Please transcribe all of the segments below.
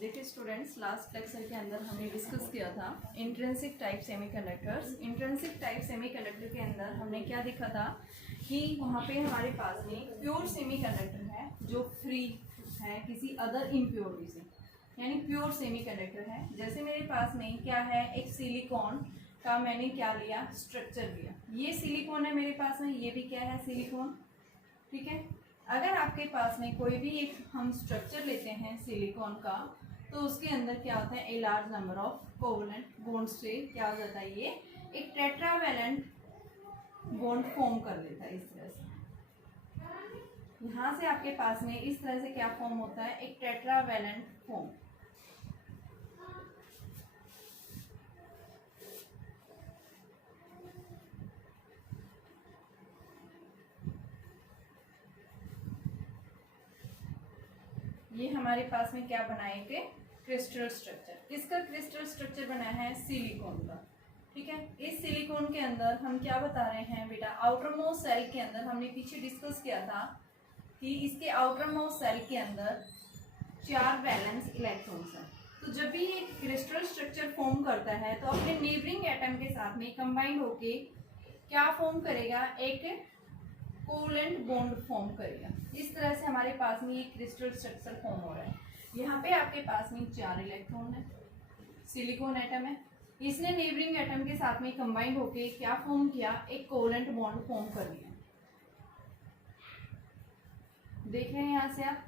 देखिए students, last lecture के अंदर हमने डिस्कस किया था intrinsic type semiconductors. Intrinsic type semiconductor के अंदर हमने क्या देखा था कि वहाँ पे हमारे पास में प्योर सेमीकंडक्टर है जो फ्री है किसी अदर इम्प्योरिटी से, यानी प्योर सेमीकंडक्टर है। जैसे मेरे पास में क्या है, एक सिलिकॉन का मैंने क्या लिया, स्ट्रक्चर लिया। ये सिलिकॉन है मेरे पास में, ये भी क्या है, सिलिकॉन। ठीक है, अगर आपके पास में कोई भी एक हम स्ट्रक्चर लेते हैं सिलिकॉन का, तो उसके अंदर क्या होता है, a large number of covalent bonds से क्या हो जाता है, ये एक टेट्रावैलेंट बॉन्ड फॉर्म कर देता है। इस तरह से यहाँ से आपके पास में इस तरह से क्या फॉर्म होता है, एक टेट्रावैलेंट फॉर्म। ये हमारे पास में क्या बनाए थे, क्रिस्टल स्ट्रक्चर। किसका क्रिस्टल स्ट्रक्चर बना है, सिलिकॉन का। ठीक है, इस सिलिकॉन के अंदर हम क्या बता रहे हैं बेटा, आउटर मोस्ट सेल के अंदर हमने पीछे डिस्कस किया था कि इसके आउटर मोस्ट सेल के अंदर 4 वैलेंस इलेक्ट्रॉन्स हैं। तो जब भी ये क्रिस्टल स्ट्रक्चर फॉर्म करता है तो अपने नेबरिंग एटम के साथ में कंबाइन होके क्या फॉर्म करेगा, एक कोवलेंट बॉन्ड फॉर्म करेगा। इस तरह से हमारे पास में ये क्रिस्टल स्ट्रक्चर फॉर्म हो रहा है। यहाँ पे आपके पास में 4 इलेक्ट्रॉन है, सिलिकॉन एटम है, इसने नेबरिंग एटम के साथ में कंबाइन होके क्या फॉर्म किया, एक कोवलेंट बॉन्ड फॉर्म कर लिया। देख रहे हैं यहाँ से आप,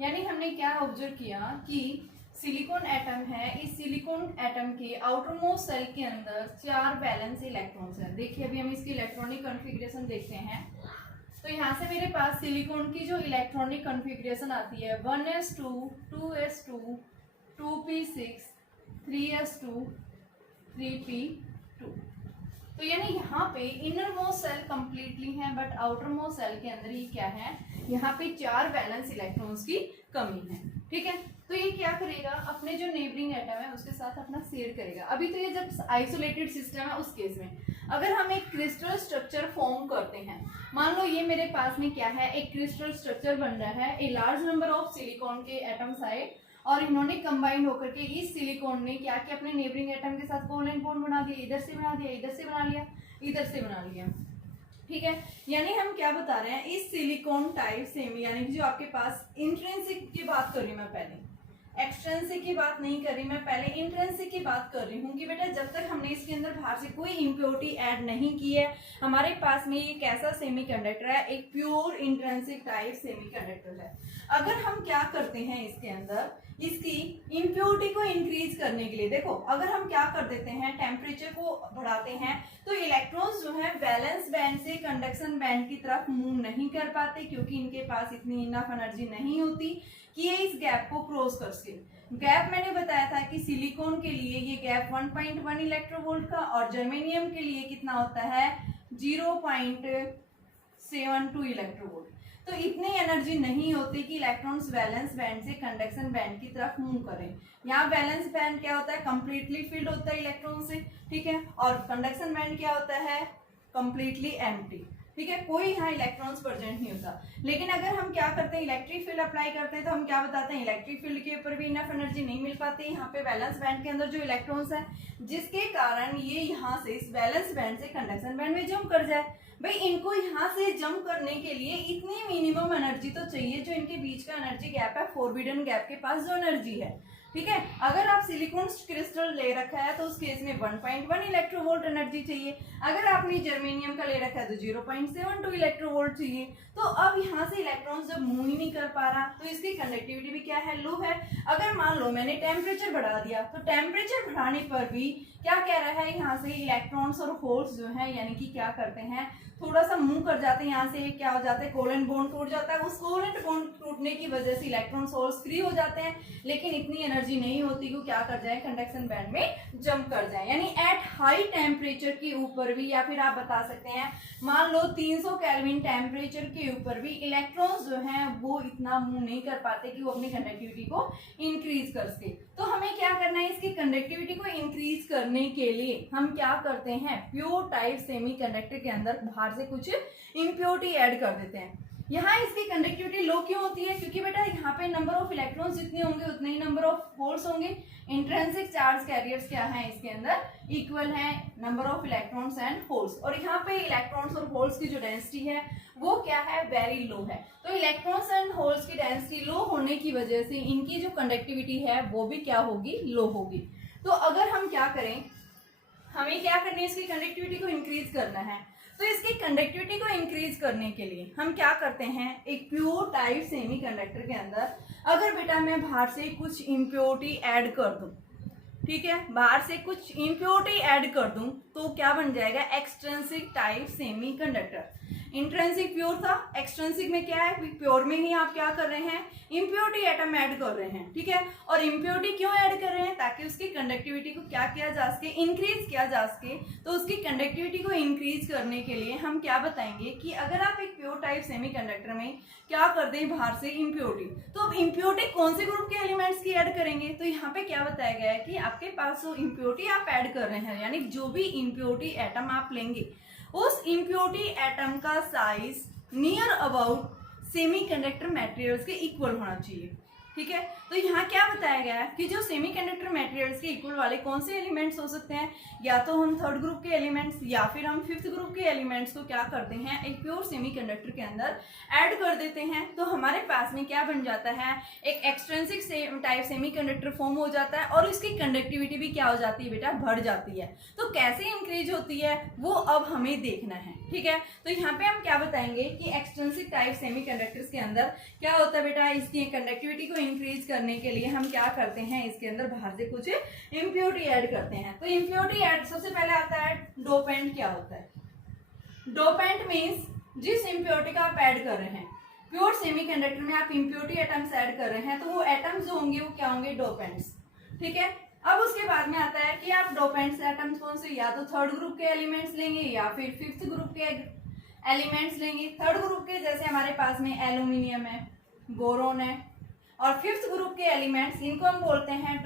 यानी हमने क्या ऑब्जर्व किया कि सिलिकॉन एटम है, इस सिलिकॉन एटम के आउटर मोस्ट सेल के अंदर 4 वैलेंस इलेक्ट्रॉन्स हैं। देखिए अभी हम इसकी इलेक्ट्रॉनिक कॉन्फ़िगरेशन देखते हैं। तो यहाँ से मेरे पास सिलिकॉन की जो इलेक्ट्रॉनिक कॉन्फ़िगरेशन आती है 1s2 2s2 2p6 3s2 3p2। तो यानी यहाँ पे इनर मोस्ट सेल कंप्लीटली है, बट आउटर मोस्ट सेल के अंदर ही क्या है, यहाँ पे 4 वैलेंस इलेक्ट्रॉन्स की कमी है। ठीक है, तो ये क्या करेगा, अपने जो नेबरिंग एटम है उसके साथ अपना शेयर करेगा। अभी तो ये जब आइसोलेटेड सिस्टम है उस केस में, अगर हम एक क्रिस्टल स्ट्रक्चर फॉर्म करते हैं, मान लो ये मेरे पास में क्या है, एक क्रिस्टल स्ट्रक्चर बन रहा है, a large number of silicon के एटम्स आए और इन्होंने कंबाइन होकर के इस सिलिकॉन ने क्या किया, अपने नेबरिंग एटम के साथ कोवलेंट बॉन्ड बना दिया। इधर से बना दिया, इधर से बना लिया, इधर से बना लिया। ठीक है, यानी हम क्या बता रहे हैं, इस सिलिकॉन टाइप सेमी, यानी कि जो आपके पास इंट्रिंसिक की बात कर रही हूँ मैं, पहले एक्सट्रिंसिक की बात नहीं कर रही मैं, पहले इंट्रिंसिक की बात कर रही हूँ कि बेटा जब तक हमने इसके अंदर बाहर से कोई इम्प्योरिटी ऐड नहीं की है, हमारे पास में ये कैसा सेमीकंडक्टर है, एक प्योर इंट्रिंसिक टाइप सेमीकंडक्टर है। अगर हम क्या करते हैं इसके अंदर, इसकी इम्प्योरिटी को इंक्रीज करने के लिए, देखो अगर हम क्या कर देते हैं, टेम्परेचर को बढ़ाते हैं, तो इलेक्ट्रॉन्स जो है वैलेंस बैंड से कंडक्शन बैंड की तरफ मूव नहीं कर पाते, क्योंकि इनके पास इतनी इनफ एनर्जी नहीं होती कि ये इस गैप को क्रॉस कर सके। गैप मैंने बताया था कि सिलिकॉन के लिए ये गैप 1.1 इलेक्ट्रोवोल्ट का, और जर्मेनियम के लिए कितना होता है, 0.72 इलेक्ट्रोवोल्ट। तो इतनी एनर्जी नहीं होती कि इलेक्ट्रॉन्स वैलेंस बैंड से कंडक्शन बैंड की तरफ मूव करें। यहाँ वैलेंस बैंड क्या होता है, कंप्लीटली फिल्ड होता है इलेक्ट्रॉन से। ठीक है, और कंडक्शन बैंड क्या होता है, कंप्लीटली एम्प्टी। ठीक है, कोई यहाँ इलेक्ट्रॉन्स प्रेजेंट नहीं होता। लेकिन अगर हम क्या करते हैं, इलेक्ट्रिक फील्ड अप्लाई करते हैं, तो हम क्या बताते हैं, इलेक्ट्रिक फील्ड के ऊपर भी इनफ एनर्जी नहीं मिल पाती यहाँ पे वैलेंस बैंड के अंदर जो इलेक्ट्रॉन्स है, जिसके कारण ये यहाँ से इस वैलेंस बैंड से कंडक्शन बैंड में जंप कर जाए। भाई इनको यहाँ से जंप करने के लिए इतनी मिनिमम एनर्जी तो चाहिए, जो इनके बीच का एनर्जी गैप है, फोरबिडन गैप के पास जो एनर्जी है। ठीक है, अगर आप सिलिकॉन क्रिस्टल ले रखा है तो उस केस में 1.1 इलेक्ट्रोवोल्ट एनर्जी चाहिए। अगर आपने जर्मेनियम का ले रखा है तो 0.72 इलेक्ट्रोवोल्ट चाहिए। तो अब यहाँ से इलेक्ट्रॉन्स जब मूव ही नहीं कर पा रहा, तो इसकी कंडक्टिविटी भी क्या है, लो है। अगर मान लो मैंने टेम्परेचर बढ़ा दिया, तो टेम्परेचर बढ़ाने पर भी क्या कह रहा है, यहाँ से इलेक्ट्रॉन्स और होल्स जो है, यानी कि क्या करते हैं, थोड़ा सा मूव कर जाते हैं। यहाँ से क्या हो जाता है, कोवलेंट बॉन्ड टूट जाता है। उस कोवलेंट बॉन्ड टूटने की वजह से इलेक्ट्रॉन्स होल्स फ्री हो जाते हैं, लेकिन इतनी एनर्जी नहीं होती कि क्या कर जाए, कंडक्शन बैंड में जंप कर जाए। यानी एट हाई टेम्परेचर के ऊपर भी, या फिर आप बता सकते हैं मान लो 300 केल्विन टेम्परेचर के ऊपर भी इलेक्ट्रॉन्स जो हैं वो इतना मूव नहीं कर पाते कि वो अपनी कंडक्टिविटी को इंक्रीज कर सके। तो हमें क्या करना है, इसकी कंडक्टिविटी को इंक्रीज करने के लिए हम क्या करते हैं, प्योर टाइप सेमीकंडक्टर के अंदर बाहर से कुछ इम्प्योरिटी ऐड कर देते हैं। यहाँ इसकी कंडक्टिविटी लो क्यों होती है? क्योंकि बेटा यहाँ पे नंबर ऑफ इलेक्ट्रॉन्स जितने होंगे उतने ही नंबर ऑफ होल्स होंगे। इंट्रिंसिक चार्ज कैरियर्स क्या है इसके अंदर? इक्वल है number of electrons and holes. और यहाँ पे इलेक्ट्रॉन्स और होल्स की जो डेंसिटी है वो क्या है? वेरी लो है। तो इलेक्ट्रॉन्स एंड होल्स की डेंसिटी लो होने की वजह से इनकी जो कंडक्टिविटी है वो भी क्या होगी? लो होगी। तो अगर हम क्या करें, हमें क्या करना है, इसकी कंडक्टिविटी को इंक्रीज करना है। तो इसकी कंडक्टिविटी को इंक्रीज करने के लिए हम क्या करते हैं, एक प्योर टाइप सेमीकंडक्टर के अंदर अगर बेटा मैं बाहर से कुछ इम्प्योरिटी ऐड कर दूं, ठीक है, बाहर से कुछ इम्प्योरिटी ऐड कर दूं तो क्या बन जाएगा? Extrinsic type semiconductor. Intrinsic pure था, एक्सट्रिंसिक में क्या है? प्योर में ही आप क्या कर रहे हैं? इम्प्योरिटी एटम ऐड कर रहे हैं, ठीक है। और इम्प्योरिटी क्यों ऐड कर रहे हैं? ताकि उसकी कंडक्टिविटी को क्या किया जा सके? इंक्रीज किया जा सके। तो उसकी कंडक्टिविटी को इंक्रीज करने के लिए हम क्या बताएंगे कि अगर आप एक प्योर टाइप सेमीकंडक्टर में क्या कर दें बाहर से इम्प्योरिटी, तो अब इम्प्योरिटी कौन से ग्रुप के एलिमेंट्स की ऐड करेंगे? तो यहाँ पे क्या बताया गया है कि आपके पास जो इम्प्योरिटी आप ऐड कर रहे हैं, यानी जो भी इम्प्योरिटी एटम आप लेंगे उस इम्प्योरिटी एटम का size near about semiconductor materials के इक्वल होना चाहिए, ठीक है। तो यहाँ क्या बताया गया है कि जो सेमीकंडक्टर मटेरियल्स के इक्वल वाले कौन से एलिमेंट्स हो सकते हैं? या तो हम थर्ड ग्रुप के एलिमेंट्स या फिर हम फिफ्थ ग्रुप के एलिमेंट्स को क्या करते हैं, एक प्योर सेमीकंडक्टर के अंदर ऐड कर देते हैं। तो हमारे पास में क्या बन जाता है? एक एक्सट्रिंसिक टाइप सेमीकंडक्टर फॉर्म हो जाता है और इसकी कंडक्टिविटी भी क्या हो जाती है बेटा? बढ़ जाती है। तो कैसे इंक्रीज होती है वो अब हमें देखना है, ठीक है। तो यहाँ पे हम क्या बताएंगे कि एक्सट्रिंसिक टाइप सेमीकंडक्टर्स के अंदर क्या होता है बेटा? इसकी कंडक्टिविटी को इंक्रीज करने के लिए हम क्या करते हैं, इसके अंदर बाहर से कुछ इम्प्योरिटी ऐड करते हैं। तो इम्प्योरिटी ऐड सबसे पहले आता है डोपेंट। क्या होता है डोपेंट? मींस जिस इम्प्योरिटी का आप ऐड कर रहे हैं, प्योर सेमीकंडक्टर में आप इम्प्योरिटी एटम्स ऐड कर रहे हैं, तो वो एटम्स जो होंगे वो क्या होंगे? डोपेंट्स, ठीक है। अब उसके बाद में आता है कि आप डोपेंट्स एटम्स कौन से? या तो थर्ड ग्रुप के एलिमेंट्स लेंगे या फिर फिफ्थ ग्रुप के एलिमेंट्स लेंगे। थर्ड ग्रुप के जैसे हमारे पास में एल्यूमिनियम है, बोरोन है, और फिफ्थ ग्रुप के एलिमेंट्स इनको हम बोलते हैं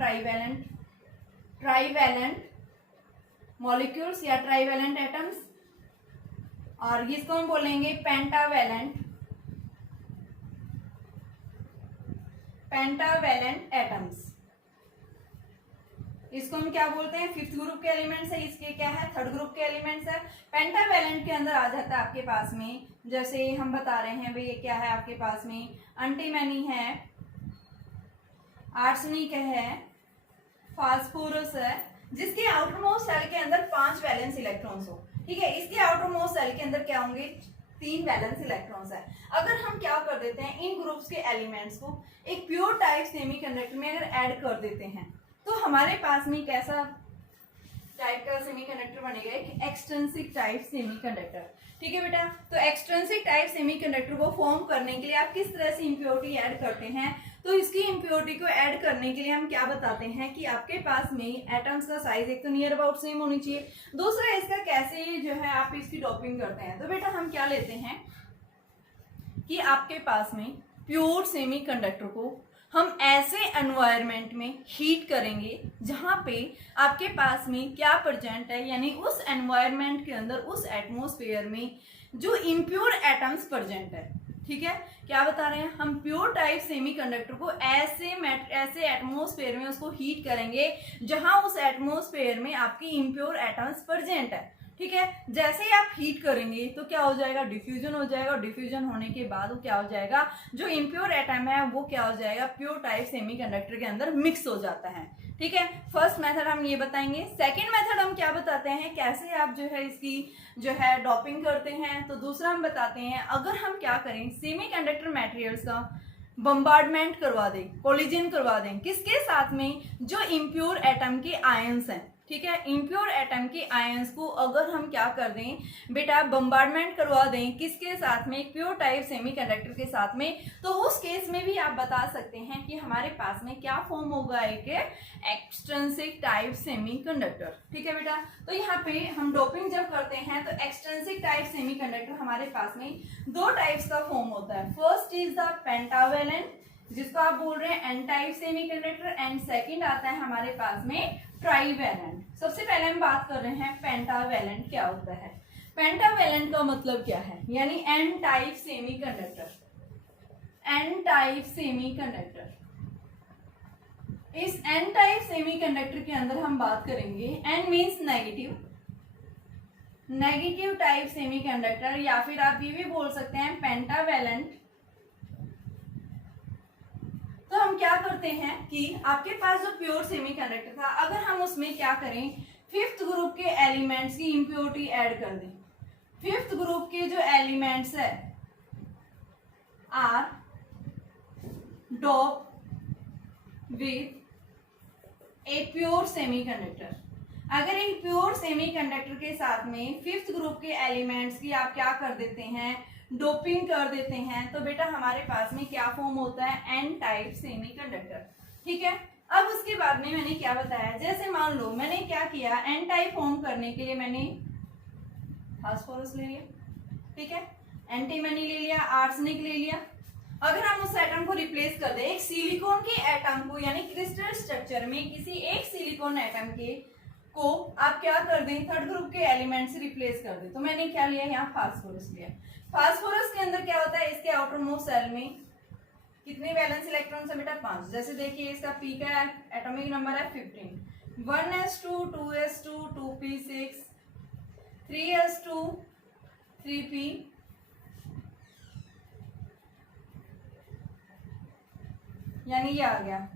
ट्राइवैलेंट मॉलिक्यूल्स या ट्राइवैलेंट एटम्स, और इसको हम बोलेंगे पेंटावैलेंट एटम्स। इसको हम क्या बोलते हैं? फिफ्थ ग्रुप के एलिमेंट्स है, इसके क्या है? थर्ड ग्रुप के एलिमेंट्स है। पेंटावैलेंट के अंदर आ जाता है आपके पास में, जैसे हम बता रहे हैं भाई ये क्या है आपके पास में? एंटीमनी है, आर्सेनिक है, फास्फोरस है, जिसके आउटर मोस्ट सेल के अंदर 5 वैलेंस इलेक्ट्रॉन्स हो, ठीक है। इसके आउटर मोस्ट सेल के अंदर क्या होंगे? 3 वैलेंस इलेक्ट्रॉन्स है। अगर हम क्या कर देते हैं, इन ग्रुप्स के एलिमेंट्स को एक प्योर टाइप सेमीकंडक्टर में अगर ऐड कर देते हैं तो हमारे पास में कैसा टाइप का सेमीकंडक्टर बनेगा? एक एक्सट्रिंसिक टाइप सेमीकंडक्टर, ठीक है बेटा। तो एक्सट्रिंसिक टाइप सेमीकंडक्टर को फॉर्म करने के लिए आप किस तरह से इम्प्योरिटी ऐड करते हैं? तो इसकी इम्प्योरिटी को ऐड करने के लिए हम क्या बताते हैं कि आपके पास में एटम्स का साइज एक तो नियर अबाउट सेम होनी चाहिए, दूसरा इसका कैसे जो है आप इसकी डोपिंग करते हैं। तो बेटा हम क्या लेते हैं कि आपके पास में प्योर सेमीकंडक्टर को हम ऐसे एनवायरनमेंट में हीट करेंगे जहां पे आपके पास में क्या प्रेजेंट है, यानी उस एनवायरनमेंट के अंदर, उस एटमॉस्फेयर में जो इम्प्योर एटम्स प्रेजेंट है, ठीक है। क्या बता रहे हैं हम? प्योर टाइप सेमीकंडक्टर को ऐसे एटमॉस्फेयर में उसको हीट करेंगे जहां उस एटमॉस्फेयर में आपकी इम्प्योर एटम्स प्रेजेंट है, ठीक है। जैसे ही आप हीट करेंगे तो क्या हो जाएगा? डिफ्यूजन हो जाएगा, और डिफ्यूजन होने के बाद वो क्या हो जाएगा? जो इम्प्योर एटम है वो क्या हो जाएगा? प्योर टाइप सेमीकंडक्टर के अंदर मिक्स हो जाता है, ठीक है। फर्स्ट मेथड हम ये बताएंगे। सेकंड मेथड हम क्या बताते हैं, कैसे आप जो है इसकी जो है डॉपिंग करते हैं। तो दूसरा हम बताते हैं, अगर हम क्या करें, सेमीकंडक्टर मटेरियल्स का बम्बार्डमेंट करवा दें, कोलिजन करवा दें, किसके साथ में? जो इम्प्योर एटम के आयंस हैं, ठीक है। इम्प्योर एटम के आयंस को अगर हम क्या कर दें बेटा, बम्बार्डमेंट करवा दें, किसके साथ में? प्योर टाइप सेमीकंडक्टर के साथ में, तो उस केस में भी आप बता सकते हैं कि हमारे पास में क्या फॉर्म होगा? एक एक्सट्रिंसिक टाइप सेमीकंडक्टर, ठीक है बेटा। तो यहाँ पे हम डोपिंग जब करते हैं तो एक्सट्रिंसिक टाइप सेमीकंडक्टर हमारे पास में 2 टाइप्स का फॉर्म होता है। फर्स्ट इज द पेंटावैलेंट, जिसको आप बोल रहे हैं N type semiconductor, and second आता है हमारे पास में ट्राइवैलेंट। सबसे पहले हम बात कर रहे हैं पेंटावैलेंट क्या होता है। पेंटावेलेंट का मतलब क्या है, यानी N type semiconductor, N type semiconductor. इस एन टाइप सेमीकंडक्टर के अंदर हम बात करेंगे, N means negative, negative type semiconductor, या फिर आप ये भी बोल सकते हैं पेंटावेलेंट। तो हम क्या करते हैं कि आपके पास जो प्योर सेमीकंडक्टर था, अगर हम उसमें क्या करें, फिफ्थ ग्रुप के एलिमेंट्स की इम्प्योरिटी ऐड कर दें। फिफ्थ ग्रुप के जो एलिमेंट्स है are dope with a pure semiconductor. अगर एक प्योर सेमीकंडक्टर के साथ में फिफ्थ ग्रुप के एलिमेंट्स की आप क्या कर देते हैं, डोपिंग कर देते हैं, तो बेटा हमारे पास में क्या फॉर्म होता है, एन टाइप सेमीकंडक्टर। ठीक है, अब उसके बाद में मैंने क्या बताया, जैसे मान लो मैंने क्या किया, एन टाइप फॉर्म करने के लिए मैंने फास्फोरस ले लिया, ठीक है, एंटीमनी ले लिया, आर्सेनिक ले लिया। अगर हम उस एटम को रिप्लेस कर दें एक सिलिकॉन के एटम को, यानी क्रिस्टल स्ट्रक्चर में किसी एक सिलिकॉन एटम के को आप क्या कर दें, थर्ड ग्रुप के एलिमेंट से रिप्लेस कर दें, तो मैंने क्या लिया, यहाँ फास्फोरस लिया। फास्फोरस के अंदर क्या होता है, इसके आउटर मोस्ट सेल में कितने वैलेंस इलेक्ट्रॉन है बेटा, 5। जैसे देखिए इसका पी का एटॉमिक नंबर है 15, 1s2 2s2 2p6 3s2 3p, यानी ये आ गया।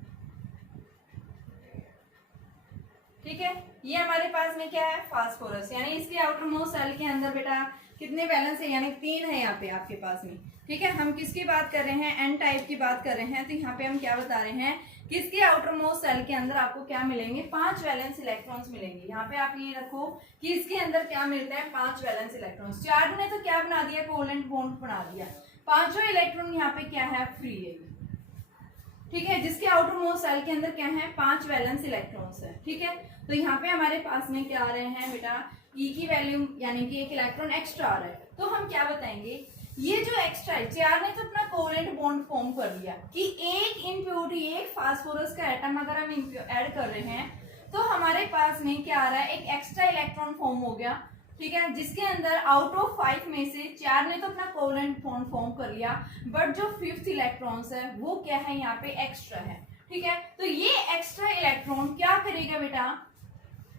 ठीक है, ये हमारे पास में क्या है, फास्फोरस, यानी इसके आउटर मोस्ट सेल के अंदर बेटा कितने वैलेंस है, यानी 3 है यहाँ पे आपके पास में। ठीक है, हम किसकी बात कर रहे हैं, एन टाइप की बात कर रहे हैं, तो यहाँ पे हम क्या बता रहे हैं कि इसके आउटर मोस्ट सेल के अंदर आपको क्या मिलेंगे, 5 वैलेंस इलेक्ट्रॉन्स मिलेंगे। यहाँ पे आप ये रखो कि इसके अंदर क्या मिलता है, 5 वैलेंस इलेक्ट्रॉन्स। चार्ज ने तो क्या बना दिया, कोवेलेंट बॉन्ड बना दिया, 5 इलेक्ट्रॉन यहाँ पे क्या है, फ्री है। ठीक है, जिसके आउटर मोस्ट सेल के अंदर क्या है, 5 वैलेंस इलेक्ट्रॉन्स है। ठीक है, तो यहाँ पे हमारे पास में क्या आ रहे हैं बेटा, ई की वैल्यू, यानी कि एक इलेक्ट्रॉन एक्स्ट्रा आ रहा है। तो हम क्या बताएंगे, ये जो एक्स्ट्रा है, चार ने तो अपना कोवेलेंट बॉन्ड फॉर्म कर लिया कि एक इम्प्योरिटी, एक फास्फोरस का एटम अगर हम ऐड कर रहे हैं तो हमारे पास में क्या आ रहा है, एक एक्स्ट्रा इलेक्ट्रॉन फॉर्म हो गया। ठीक है, जिसके अंदर आउट ऑफ 5 में से 4 ने तो अपना कोवेलेंट बॉन्ड फॉर्म कर लिया, बट जो 5th इलेक्ट्रॉन्स है वो क्या है, यहाँ पे एक्स्ट्रा है। ठीक है, तो ये एक्स्ट्रा इलेक्ट्रॉन क्या करेगा बेटा,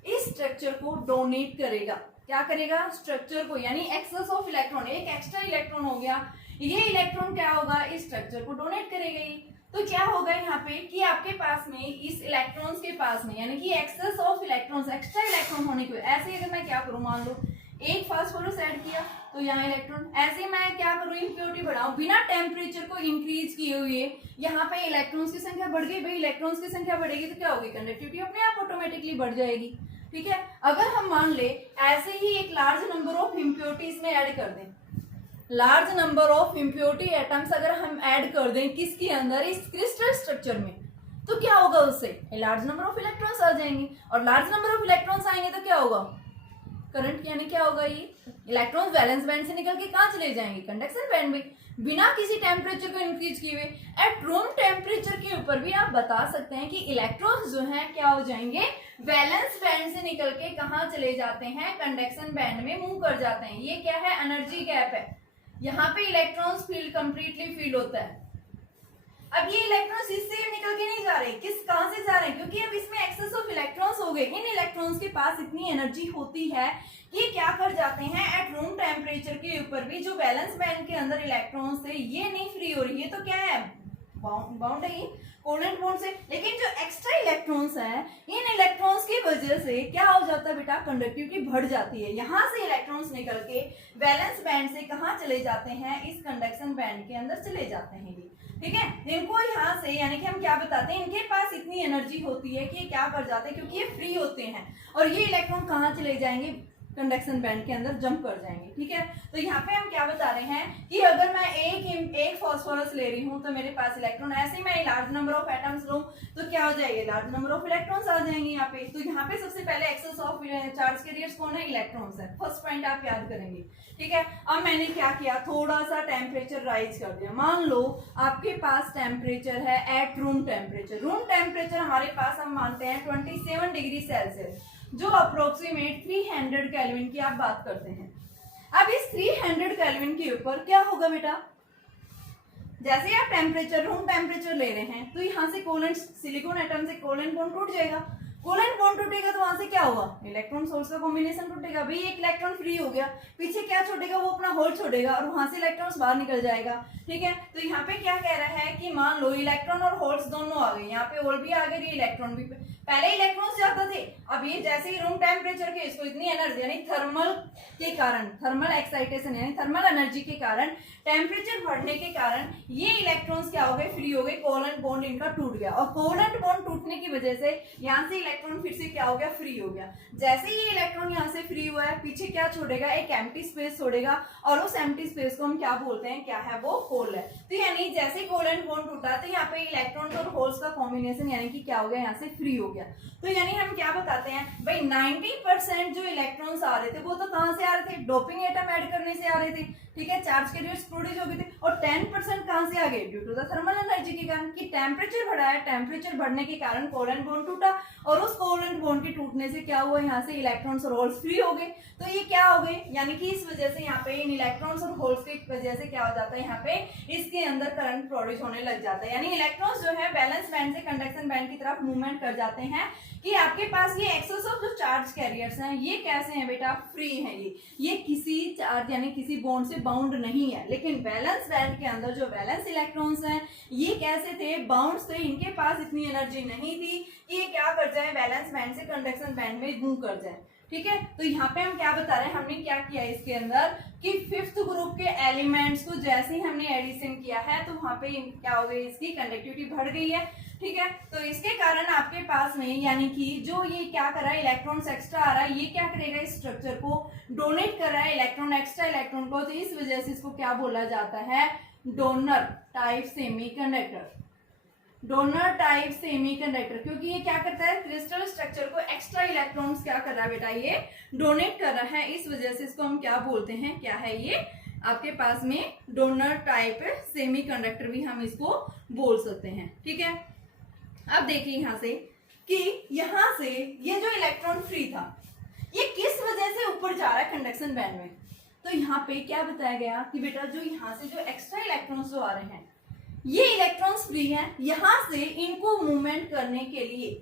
इस स्ट्रक्चर को डोनेट करेगा। क्या करेगा, स्ट्रक्चर को, यानी एक्सेस ऑफ इलेक्ट्रॉन, एक एक्स्ट्रा इलेक्ट्रॉन हो गया, ये इलेक्ट्रॉन क्या होगा, इस स्ट्रक्चर को डोनेट करेगा। तो क्या होगा यहाँ पे कि आपके पास में इस इलेक्ट्रॉन्स के पास में, यानी कि excess of electrons, extra electron होने की वजह, ऐसे अगर मैं क्या करूँ, मान लो एक फास्फोरस ऐड किया तो यहाँ इलेक्ट्रॉन, ऐसे मैं क्या करूँ, इम्प्योरिटी बढ़ाऊं, बिना टेम्परेचर को इंक्रीज किए हुए यहाँ पे इलेक्ट्रॉन्स की संख्या बढ़ गई। भाई इलेक्ट्रॉन्स की संख्या बढ़ेगी तो क्या होगी, कंडक्टिविटी अपने आप ऑटोमेटिकली बढ़ जाएगी। ठीक है, अगर हम मान ले ऐसे ही एक लार्ज नंबर ऑफ इम्प्योरिटीज में ऐड कर दें, large number of impurity atoms अगर हम ऐड कर दें किसके अंदर, इस क्रिस्टल स्ट्रक्चर में, तो क्या होगा, उससे लार्ज नंबर ऑफ इलेक्ट्रॉन्स आ जाएंगे, और लार्ज नंबर ऑफ इलेक्ट्रॉन्स आएंगे तो क्या होगा, करंट, यानी क्या होगा, ये इलेक्ट्रॉन्स वैलेंस बैंड से निकल के कहाँ चले जाएंगे, कंडक्शन बैंड में, बिना किसी टेम्परेचर को इंक्रीज किए हुए। एट रूम टेम्परेचर के ऊपर भी आप बता सकते हैं कि इलेक्ट्रॉन्स जो हैं क्या हो जाएंगे, वैलेंस बैंड से निकल के कहाँ चले जाते हैं, कंडक्शन बैंड में मूव कर जाते हैं। ये क्या है, एनर्जी गैप है, यहाँ पे इलेक्ट्रॉन्स फील्ड कंप्लीटली फील होता है। अब ये इलेक्ट्रॉन्स इससे निकल के नहीं जा रहे, कहां से जा रहे हैं, क्योंकि अब इसमें एक्सेस ऑफ इलेक्ट्रॉन्स हो गए। इन इलेक्ट्रॉन्स के पास इतनी एनर्जी होती है कि क्या कर जाते हैं, एट रूम टेम्परेचर के ऊपर भी जो बैलेंस बैंड के अंदर इलेक्ट्रॉन्स थे ये नहीं फ्री हो रही है, तो क्या है, बाउंड है ये कोवेलेंट बॉन्ड से। लेकिन जो एक्स्ट्रा इलेक्ट्रॉन्स है, इन इलेक्ट्रॉन्स की वजह से क्या हो जाता है बेटा, कंडक्टिविटी बढ़ जाती है। यहाँ से इलेक्ट्रॉन्स निकल के बैलेंस बैंड से कहाँ चले जाते हैं, इस कंडक्शन बैंड के अंदर चले जाते हैं ये। ठीक है, इनको यहाँ से, यानी कि हम क्या बताते हैं, इनके पास इतनी एनर्जी होती है कि ये क्या कर जाते हैं, क्योंकि ये फ्री होते हैं, और ये इलेक्ट्रॉन कहाँ चले जाएंगे, कंडक्शन बैंड के अंदर जंप कर जाएंगे। ठीक है, तो यहाँ पे हम क्या बता रहे हैं कि अगर मैं एक फास्फोरस ले रही हूँ तो मेरे पास इलेक्ट्रॉन, ऐसे ही मैं लार्ज नंबर ऑफ एटम्स लूँ तो क्या हो जाएगा, लार्ज नंबर ऑफ इलेक्ट्रॉन्स आ जाएंगे यहाँ पे। तो यहाँ पे सबसे पहले एक्सेस ऑफ चार्ज कैरियर्स कौन है, इलेक्ट्रॉन्स है, फर्स्ट पॉइंट आप याद करेंगे। ठीक है, अब मैंने क्या किया, थोड़ा सा टेम्परेचर राइज कर दिया। मान लो आपके पास टेम्परेचर है at room temperature, room temperature हमारे पास हम मानते हैं 27 डिग्री सेल्सियस, जो अप्रोक्सीमेट 300 केल्विन की आप बात करते हैं। अब इस 300 केल्विन के ऊपर क्या होगा बेटा, जैसे ही आप टेम्परेचर, रूम टेम्परेचर ले रहे हैं, तो यहाँ से कोवेलेंट सिलिकॉन एटम से कोवेलेंट बॉन्ड टूट जाएगा। कोवेलेंट बॉन्ड टूटेगा तो वहां से क्या होगा, इलेक्ट्रॉन सोर्स का कॉम्बिनेशन टूटेगा। भाई एक इलेक्ट्रॉन फ्री हो गया, पीछे क्या छोड़ेगा, वो अपना होल छोड़ेगा और वहां से इलेक्ट्रॉन्स बाहर निकल जाएगा। ठीक है, तो यहाँ पे क्या कह रहा है कि मान लो इलेक्ट्रॉन और होल्स दोनों आ गए, यहाँ पे होल भी आ गए, इलेक्ट्रॉन भी। पहले इलेक्ट्रॉन्स जाते थे, अब ये जैसे ही रूम टेम्परेचर के इसको इतनी एनर्जी यानी थर्मल के कारण, थर्मल एक्साइटेशन यानी थर्मल एनर्जी के कारण, टेम्परेचर बढ़ने के कारण ये इलेक्ट्रॉन्स क्या हो गए, फ्री हो गए, कोवेलेंट बॉन्ड इनका टूट गया। और कोवेलेंट बॉन्ड टूटने की वजह से यहाँ से इलेक्ट्रॉन फिर से क्या हो गया, फ्री हो गया। जैसे ही ये इलेक्ट्रॉन यहाँ से फ्री हुआ है, पीछे क्या छोड़ेगा, एक एम्प्टी स्पेस छोड़ेगा, और उस एम्प्टी स्पेस को हम क्या बोलते हैं, क्या है वो, होल है। तो यानी जैसे ही कोवेलेंट बॉन्ड टूटा तो यहाँ पे इलेक्ट्रॉन्स और होल्स का कॉम्बिनेशन यानी कि क्या हो गया, यहाँ से फ्री हो गया। तो यानी हम क्या बताते हैं भाई, 90% जो इलेक्ट्रॉन्स आ रहे थे वो तो कहां से आ रहे थे, डोपिंग एटम ऐड करने से आ रहे थे। ठीक है, चार्ज कैरियर्स प्रोड्यूस हो गए थे। और 10% कहां से आ गए, due to the thermal energy के कारण, कि टेम्परेचर बढ़ा है, टेम्परेचर बढ़ने के कारण कोवेलेंट बॉन्ड टूटा, और उस कोवेलेंट बॉन्ड के टूटने से क्या हुआ, यहाँ से इलेक्ट्रॉन्स और होल्स फ्री हो गए। तो ये क्या हो गए, यानी कि इस वजह से यहाँ पे इन इलेक्ट्रॉन्स और होल्स की वजह से क्या हो जाता है, यहाँ पे इसके अंदर करंट प्रोड्यूस होने लग जाता है। यानी इलेक्ट्रॉन्स जो है बैलेंस बैंड से कंडक्शन बैंड की तरफ मूवमेंट कर जाते हैं। कि आपके पास ये एक्सेस ऑफ जो चार्ज कैरियर्स हैं, ये कैसे हैं बेटा, फ्री हैं। ये किसी चार्ज यानी किसी बॉन्ड से बाउंड नहीं है। लेकिन बैलेंस बैंड के अंदर जो बैलेंस इलेक्ट्रॉन्स हैं, ये कैसे थे, बाउंड थे, इनके पास इतनी एनर्जी नहीं थी कि ये क्या कर जाए, बैलेंस बैंड से कंडक्शन बैंड में मूव कर जाए। ठीक है, तो यहाँ पे हम क्या बता रहे हैं, हमने क्या किया इसके अंदर कि फिफ्थ ग्रुप के एलिमेंट्स को जैसे ही हमने एडिशन किया है, तो वहां पे क्या हो गई, इसकी कंडक्टिविटी बढ़ गई है। ठीक है, तो इसके कारण आपके पास में यानी कि जो ये क्या कर रहा है, इलेक्ट्रॉन्स एक्स्ट्रा आ रहा है, ये क्या करेगा, इस स्ट्रक्चर को डोनेट कर रहा है, इलेक्ट्रॉन एक्स्ट्रा इलेक्ट्रॉन को। तो इस वजह से इसको क्या बोला जाता है, donor type semiconductor. Donor type semiconductor, क्योंकि ये क्या करता है, क्रिस्टल स्ट्रक्चर को एक्स्ट्रा इलेक्ट्रॉन्स क्या कर रहा है बेटा, ये डोनेट कर रहा है। इस वजह से इसको हम क्या बोलते हैं, क्या है ये, आपके पास में डोनर टाइप सेमीकंडक्टर भी हम इसको बोल सकते हैं। ठीक है, अब देखिए यहां से कि यहां से ये जो इलेक्ट्रॉन फ्री था, ये किस वजह से ऊपर जा रहा है कंडक्शन बैंड में। तो यहाँ पे क्या बताया गया कि बेटा जो यहाँ से जो एक्स्ट्रा इलेक्ट्रॉन्स जो आ रहे हैं, ये इलेक्ट्रॉन्स फ्री हैं, यहां से इनको मूवमेंट करने के लिए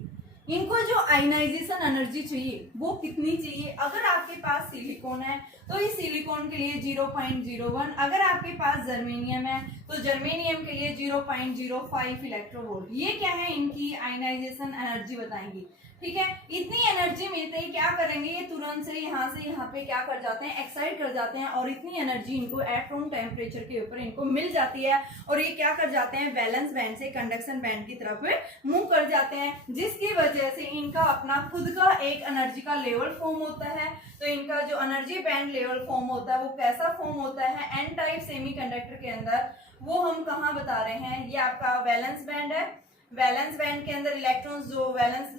इनको जो आयनाइजेशन एनर्जी चाहिए वो कितनी चाहिए। अगर आपके पास सिलिकॉन है तो इस सिलिकॉन के लिए 0.01, अगर आपके पास जर्मेनियम है तो जर्मेनियम के लिए 0.05 इलेक्ट्रोवोल्ट। ये क्या है, इनकी आयनाइजेशन एनर्जी बताएंगी। ठीक है, इतनी एनर्जी मिलते ही क्या करेंगे, ये तुरंत से यहाँ पे क्या कर जाते हैं, एक्साइट कर जाते हैं, और इतनी एनर्जी इनको एट रूम टेम्परेचर के ऊपर इनको मिल जाती है, और ये क्या कर जाते हैं, वैलेंस बैंड से कंडक्शन बैंड की तरफ मूव कर जाते हैं, जिसकी वजह से इनका अपना खुद का एक एनर्जी का लेवल फॉर्म होता है। तो इनका जो एनर्जी बैंड लेवल फॉर्म होता है वो कैसा फॉर्म होता है, एन टाइप सेमीकंडक्टर के अंदर। वो हम कहाँ बता रहे हैं, ये आपका वैलेंस बैंड है। वैलेंस बैंड के अंदर इलेक्ट्रॉन्स जो वैलेंस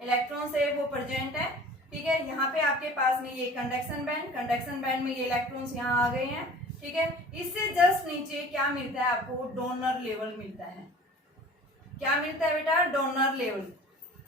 इलेक्ट्रॉन्स है वो प्रेजेंट है। ठीक है, यहाँ पे आपके पास में ये कंडक्शन बैंड में ये इलेक्ट्रॉन्स यहाँ आ गए हैं। ठीक है, इससे जस्ट नीचे क्या मिलता है आपको, डोनर लेवल मिलता है। क्या मिलता है बेटा, donor level,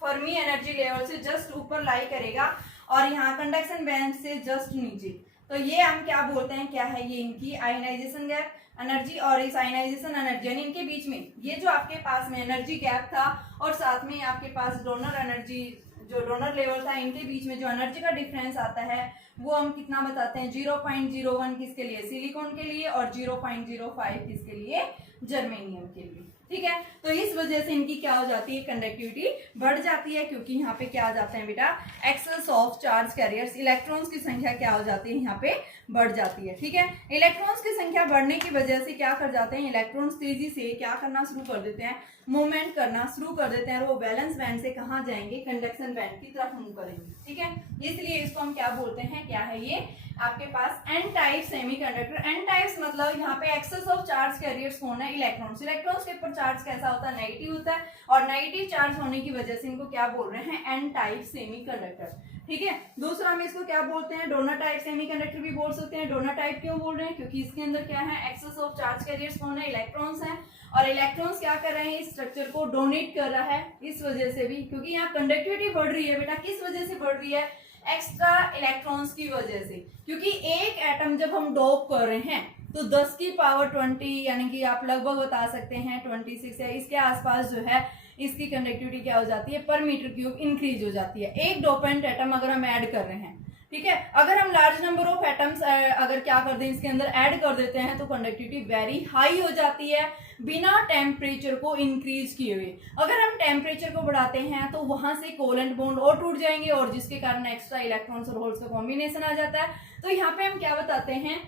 Fermi energy level से जस्ट ऊपर लाई करेगा, और यहाँ कंडक्शन बैंड से जस्ट नीचे। तो ये हम क्या बोलते हैं, क्या है, ये इनकी आयनाइजेशन गैप एनर्जी, और इस आयनाइजेशन एनर्जी यानी इनके बीच में ये जो आपके पास में एनर्जी गैप था, और साथ में आपके पास डोनर एनर्जी जो डोनर लेवल था, इनके बीच में जो एनर्जी का डिफरेंस आता है वो हम कितना बताते हैं, 0.01 किसके लिए, सिलिकॉन के लिए, और 0.05 किसके लिए, जर्मेनियम के लिए। ठीक है, तो इस वजह से इनकी क्या हो जाती है, कंडक्टिविटी बढ़ जाती है, क्योंकि यहाँ पे क्या आ जाते हैं बेटा, excess of charge carriers, electrons की संख्या क्या हो जाती है, यहाँ पे बढ़ जाती है। ठीक है, इलेक्ट्रॉन्स की संख्या बढ़ने की वजह से क्या कर जाते हैं, इलेक्ट्रॉन्स तेजी से क्या करना शुरू कर देते हैं, मूवमेंट करना शुरू कर देते हैं, और वो बैलेंस बैंड से कहाँ जाएंगे, कंडक्शन बैंड की तरफ मूव करेंगे। ठीक है, इसलिए इसको हम क्या बोलते हैं, क्या है ये आपके पास N type semiconductor. N types मतलब यहाँ पे एक्सेस ऑफ चार्ज कैरियर्स कौन है, इलेक्ट्रॉन्स। इलेक्ट्रॉन्स के ऊपर चार्ज कैसा होता है, नेगेटिव होता है, और नेगेटिव चार्ज होने की वजह से इनको क्या बोल रहे हैं, एन टाइप सेमीकंडक्टर। ठीक है, दूसरा हम इसको क्या बोलते हैं, डोनर टाइप सेमीकंडक्टर भी बोल सकते हैं। डोनर टाइप क्यों बोल रहे हैं, क्योंकि इसके अंदर क्या है, एक्सेस ऑफ चार्ज कैरियर्स कौन है, इलेक्ट्रॉन्स हैं, और इलेक्ट्रॉन्स क्या कर रहे हैं, इस स्ट्रक्चर को डोनेट कर रहा है। इस वजह से भी, क्योंकि यहाँ कंडक्टिविटी बढ़ रही है बेटा, किस वजह से बढ़ रही है, एक्स्ट्रा इलेक्ट्रॉन्स की वजह से, क्योंकि एक एटम जब हम डोप कर रहे हैं तो 10 की पावर 20 यानी कि आप लगभग बता सकते हैं 26 या इसके आसपास जो है इसकी कंडक्टिविटी क्या हो जाती है पर मीटर क्यूब इंक्रीज हो जाती है एक डोपेंट एटम अगर हम ऐड कर रहे हैं। ठीक है, अगर हम लार्ज नंबर ऑफ एटम्स अगर क्या कर दें इसके अंदर ऐड कर देते हैं तो कंडक्टिविटी वेरी हाई हो जाती है बिना टेम्परेचर को इंक्रीज किए हुए। अगर हम टेम्परेचर को बढ़ाते हैं तो वहां से कोवेलेंट बॉन्ड और टूट जाएंगे और जिसके कारण एक्स्ट्रा इलेक्ट्रॉन्स और होल्स का कॉम्बिनेशन आ जाता है। तो यहाँ पे हम क्या बताते हैं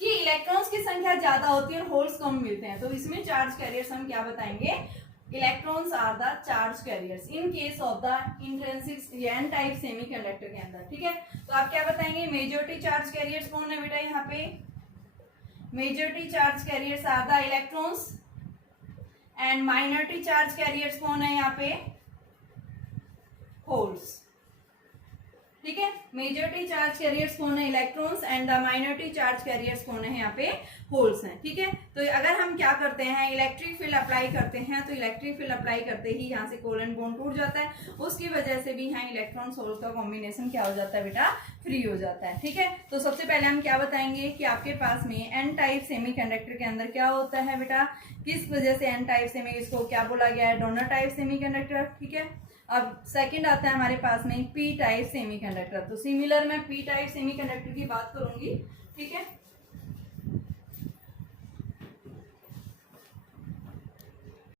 कि इलेक्ट्रॉन्स की संख्या ज्यादा होती है और होल्स कम मिलते हैं। तो इसमें चार्ज कैरियर्स हम क्या बताएंगे, electrons are the charge carriers in case of the intrinsic N type semiconductor के अंदर। ठीक है, तो आप क्या बताएंगे, मेजॉरिटी चार्ज कैरियर्स कौन है बेटा, यहाँ पे majority charge carriers are the electrons and minority charge carriers कौन है यहाँ पे, होल्स। ठीक है, मेजॉरिटी चार्ज कैरियर्स कौन है, electrons and the minority charge carriers कौन है, यहाँ पे होल्स हैं। ठीक है, तो अगर हम क्या करते हैं, इलेक्ट्रिक फील्ड अप्लाई करते हैं तो इलेक्ट्रिक फील्ड अप्लाई करते ही यहाँ से कोवेलेंट बॉन्ड टूट जाता है, उसकी वजह से भी यहाँ इलेक्ट्रॉन्स होल्स का कॉम्बिनेशन क्या हो जाता है बेटा, फ्री हो जाता है। ठीक है, तो सबसे पहले हम क्या बताएंगे कि आपके पास में एन टाइप सेमीकंडक्टर के अंदर क्या होता है बेटा, किस वजह से एन टाइप सेमी, इसको क्या बोला गया है, डोनर टाइप सेमीकंडक्टर। ठीक है, अब सेकंड आता है हमारे पास में पी टाइप सेमीकंडक्टर। तो सिमिलर मैं पी टाइप सेमीकंडक्टर की बात करूंगी। ठीक है,